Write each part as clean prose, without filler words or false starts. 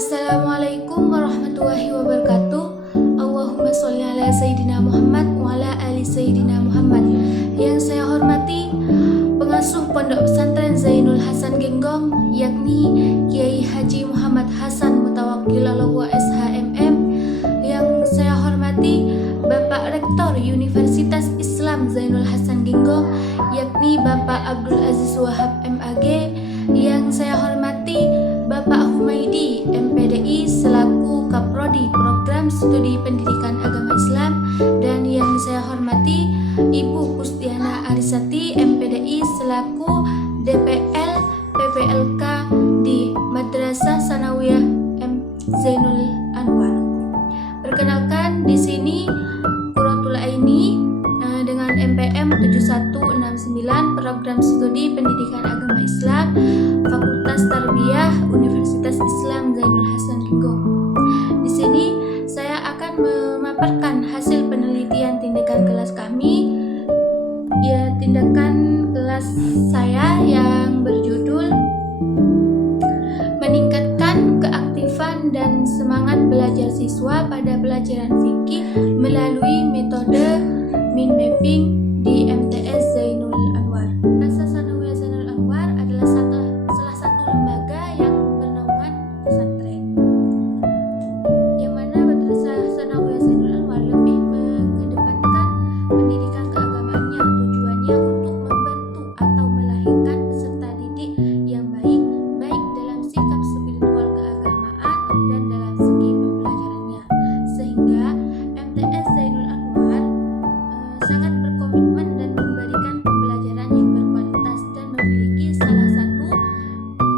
Assalamualaikum warahmatullahi wabarakatuh. Allahumma sholli ala Sayyidina Muhammad wa ala ali Sayyidina Muhammad. Yang saya hormati pengasuh Pondok Pesantren Zainul Hasan Genggong, yakni Kiai Haji Muhammad Hasan Mutawakkil Allah SHMM. Yang saya hormati Bapak Rektor Universitas Islam Zainul Hasan Genggong, yakni Bapak Abdul Aziz Wahab MAG. Yang saya hormati Bapak Humaidi MPDI selaku Kaprodi Program Studi Pendidikan Agama Islam, dan yang saya hormati Ibu Pustiana Arisati MPDI selaku DPL PPLK di Madrasah Sanawiyah M Zainul Anwar. Perkenalkan, di sini Qurratul Aini dengan MPM 7169 Program Studi Pendidikan Agama Islam, Fakultas Tarbiyah Universitas Islam Zainul Hasan Genggong. Di sini saya akan memaparkan hasil penelitian tindakan kelas kami. Ya, tindakan kelas saya yang berjudul meningkatkan keaktifan dan semangat belajar siswa pada pelajaran fikih melalui metode mind mapping di MTS Zainul Anwar. Madrasah Sanawiyah Zainul Anwar adalah salah satu lembaga yang bernaungan pesantren, yang mana Madrasah Sanawiyah Zainul Anwar lebih mengedepankan pendidikan keagamaannya. Tujuannya untuk membantu atau melahirkan peserta didik yang baik dalam sikap spiritual keagamaan dan dalam segi pembelajarannya, sehingga MTS Zainul Anwar sangat berkomitmen dan memberikan pembelajaran yang berkualitas dan memiliki salah satu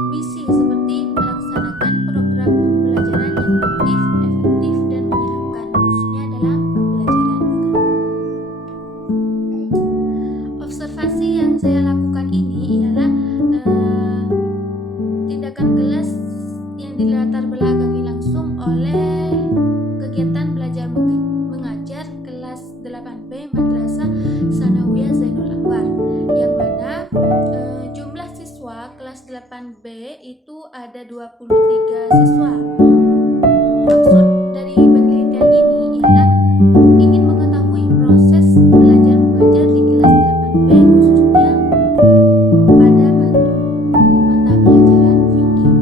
misi seperti melaksanakan program pembelajaran yang aktif, efektif, dan menyenangkan, khususnya dalam pembelajaran agama. Observasi yang saya lakukan ini ialah tindakan kelas yang dilatar belakangi langsung oleh kegiatan belajar mengajar kelas 8B Madrasah Sanawiyah Zainul Anwar, yang mana jumlah siswa kelas 8B itu ada 23 siswa. Maksud dari penelitian ini ialah ingin mengetahui proses belajar mengajar di kelas 8B, khususnya pada mata pelajaran fikih.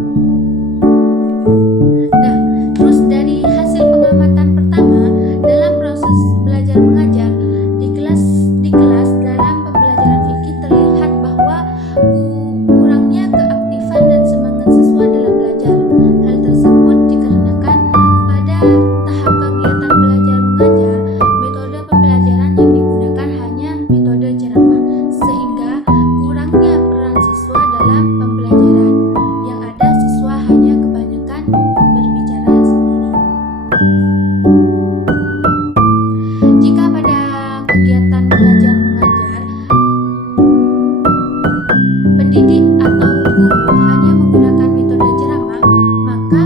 Nah, terus dari hasil pengamatan pertama dalam proses belajar mengajar di kelas dalam pembelajaran fikih terlihat bahwa kurangnya keaktifan dan semangat siswa dalam belajar. Hal tersebut dikarenakan pada tahap kegiatan belajar mengajar, metode pembelajaran yang digunakan hanya metode ceramah, sehingga kurangnya peran siswa dalam pembelajaran. Yang ada siswa hanya kebanyakan berbicara sendiri. Jika pada kegiatan belajar mengajar pendidik atau guru hanya menggunakan metode ceramah, maka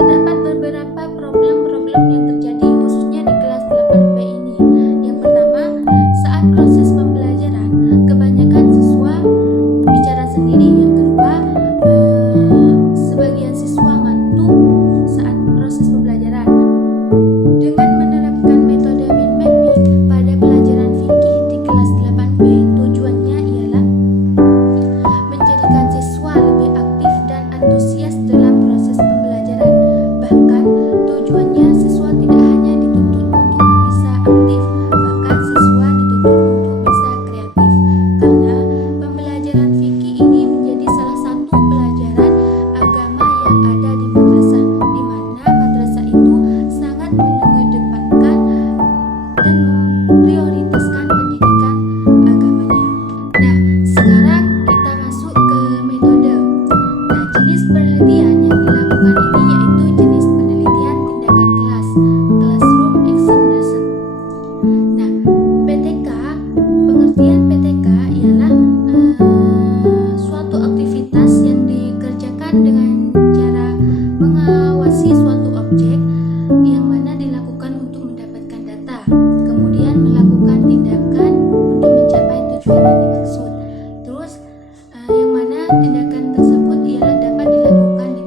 terdapat beberapa problem yang terjadi khususnya di kelas 8B ini. Yang pertama, saat proses pembelajaran kebanyakan siswa bicara sendiri. Yang kedua, sebagian siswa ngantuk saat proses pembelajaran. Dengan menerapkan metode mind mapping pada pelajaran fikih di kelas 8B, tujuannya ialah menjadikan siswa lebih aktif dan antusias dalam proses pembelajaran. Bahkan tujuannya siswa tidak hanya dituntut untuk bisa aktif, bahkan siswa dituntut untuk bisa kreatif, karena pembelajaran fikih ini menjadi salah satu pelajaran agama yang ada di madrasah, di mana madrasah itu sangat mengedepankan dan memprioritaskan pendidikan agamanya. Nah, sekarang kita masuk ke metode. Nah, jenis penelitian yang dilakukan ini yaitu jenis penelitian tindakan kelas, classroom examination. Nah, PTK, pengertian PTK ialah suatu aktivitas yang dikerjakan dengan cara mengawasi suatu objek yang mana dilakukan untuk mendapatkan data, kemudian melakukan tindakan untuk mencapai tujuan yang dimaksud. Terus yang mana tindakan tersebut ialah dapat dilakukan di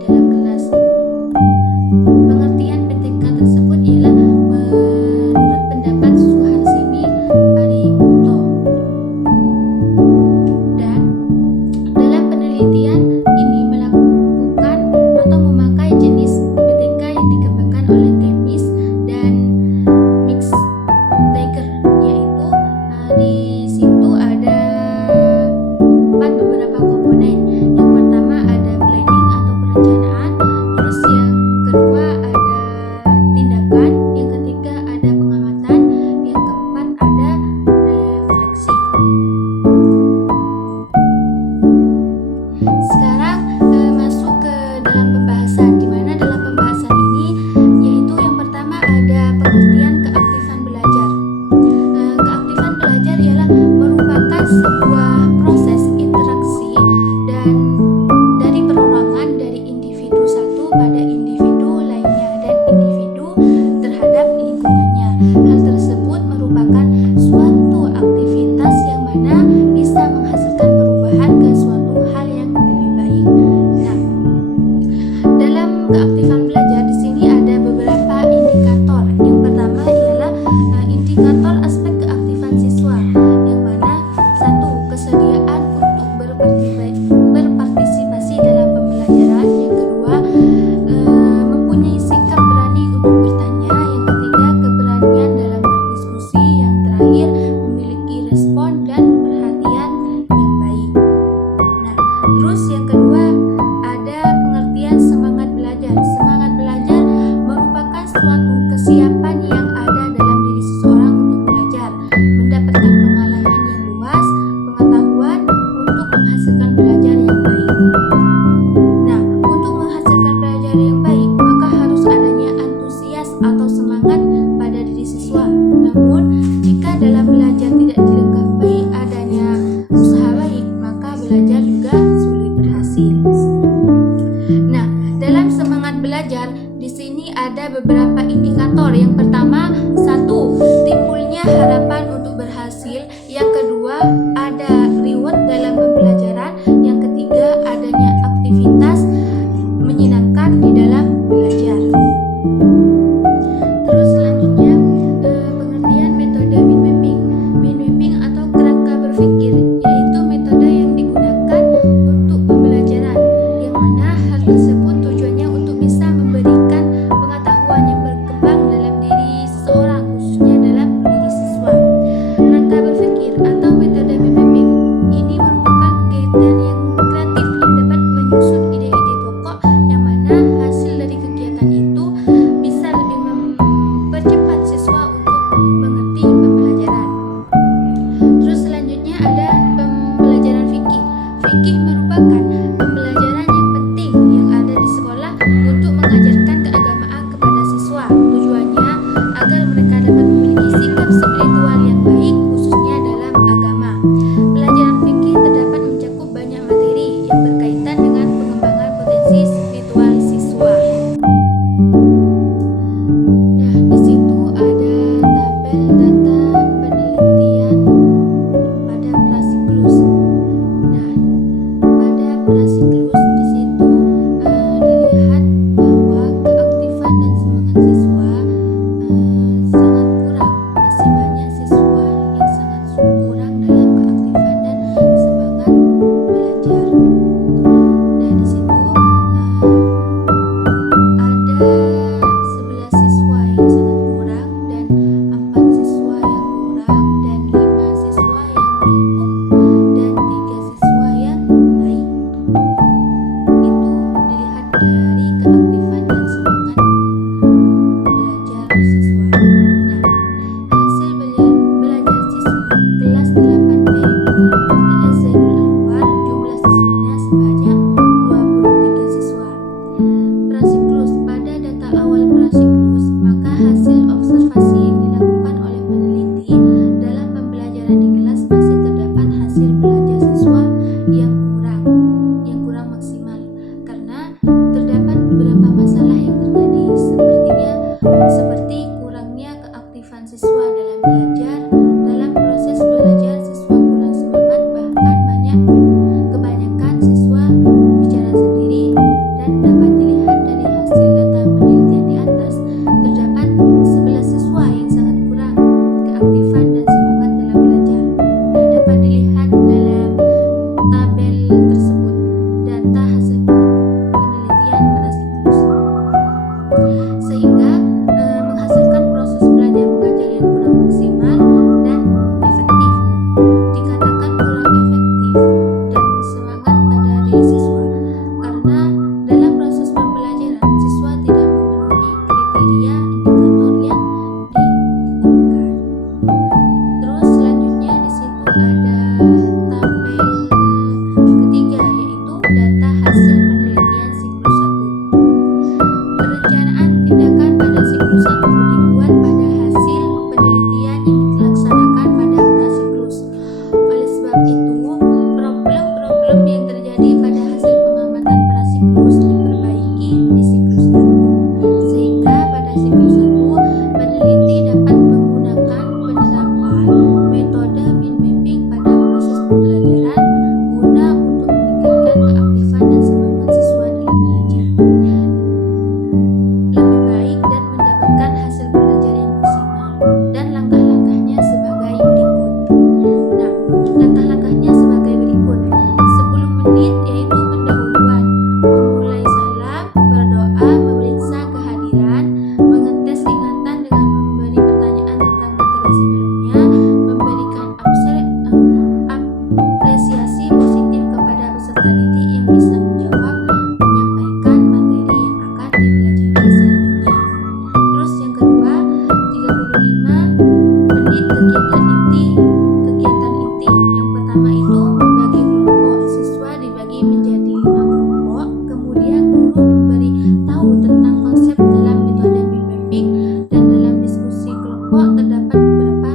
ada beberapa indikator. Yang pertama, 1. Timbulnya harapan untuk berhasil. Yang kedua, ada reward dalam pembelajaran. Yang ketiga, adanya aktivitas menyenangkan di dalam belajar. Terus selanjutnya, pengertian metode mind mapping. Mind mapping atau kerangka berpikir yaitu metode yang digunakan untuk pembelajaran, yang mana hal tersebut tujuannya untuk bisa memberikan pengetahuan yang berkembang dalam diri seseorang, khususnya dalam diri siswa. Kerangka berpikir atau metode mind mapping ini merupakan kegiatan yang kreatif yang dapat menyusun ide-ide pokok, yang mana hasil dari kegiatan itu bisa lebih mempercepat siswa untuk mengerti pembelajaran. Terus selanjutnya ada pembelajaran fikih. Fikih merupakan pembelajaran yang penting yang ada di sekolah untuk mengajarkan keagamaan kepada siswa. Tujuannya agar mereka dapat memiliki sikap spiritual yang baik, khususnya dalam agama. Pelajaran fikih terdapat mencakup banyak materi yang berkaitan dengan pengembangan potensi spiritual siswa. Nah, di situ ada tabel data penelitian pada prasiklus. Nah, pada prasiklus di situ dilihat bahwa keaktifan dan semangat siswa sangat kurang. Masih banyak siswa yang sangat kurang dalam keaktifan dan semangat belajar. Nah, di situ ada 11 siswa yang sangat kurang dan 4 siswa yang kurang dan 5 siswa yang cukup dan 3 siswa yang baik. Itu dilihat dari keaktifan dan semangat belajar siswa. Nah, hasil belajar siswa kelas 8B MTS Zainul Anwar, jumlah siswanya sebanyak 23 siswa. Prasiklus. Pada data awal prasiklus, maka hasil observasi yang dilakukan oleh peneliti dalam pembelajaran di kelas masih terdapat hasil belajar siswa yang kurang maksimal, karena terdapat beberapa masalah yang terjadi, seperti kurangnya keaktifan siswa dalam belajar. Dalam proses belajar siswa kurang semangat, bahkan kebanyakan siswa bicara sendiri, dan dapat dilihat dari hasil data penelitian di atas, terdapat 11 siswa yang sangat kurang keaktifan dan semangat dalam belajar. Nah, dapat dilihat dalam tabel tersebut data hasil penelitian prasiklus, sehingga menghasilkan proses belajar mengajar yang kurang maksimal dan efektif. Dikatakan kurang efektif dan semangat pada diri siswa karena dalam proses pembelajaran siswa tidak memenuhi kriteria indikator yang ditetapkan. Terus selanjutnya di situ ada tabel ketiga, yaitu data hasil penelitian siklus 1. Perencanaan tindakan pada siklus 1 dibuat pada hasil penelitian yang dilaksanakan pada prasiklus. Oleh sebab itu, problem-problem yang terjadi pada hasil pengamatan prasiklus diperbaiki di siklus 1, sehingga pada siklus 1 peneliti dapat menggunakan penerapan metode mind mapping pada proses pembelajaran guna untuk meningkatkan keaktifan dan semangat siswa dalam belajar lebih baik dan mendapatkan hasil belajar yang maksimal. Dan langkah-langkahnya sebagai berikut. Nah, langkah-langkahnya sebagai berikut. 10 menit yaitu pendahuluan, memulai salam, berdoa, memeriksa kehadiran, mengetes ingatan dengan memberi pertanyaan tentang materi sebelumnya, memberikan apresiasi positif kepada peserta didik yang bisa menjawab, menyampaikan materi yang akan dipelajari selanjutnya. Terus yang kedua, 35 menit kegiatan inti. Yang pertama itu membagi kelompok. Siswa dibagi menjadi 5 kelompok, kemudian guru memberi tahu tentang konsep dalam metode mind mapping, dan dalam diskusi kelompok terdapat beberapa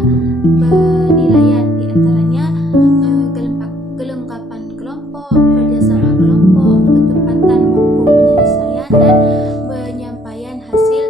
penilaian, di antaranya kelengkapan kelompok, kerjasama kelompok, ketepatan waktu penyelesaian, dan penyampaian hasil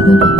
Jodoh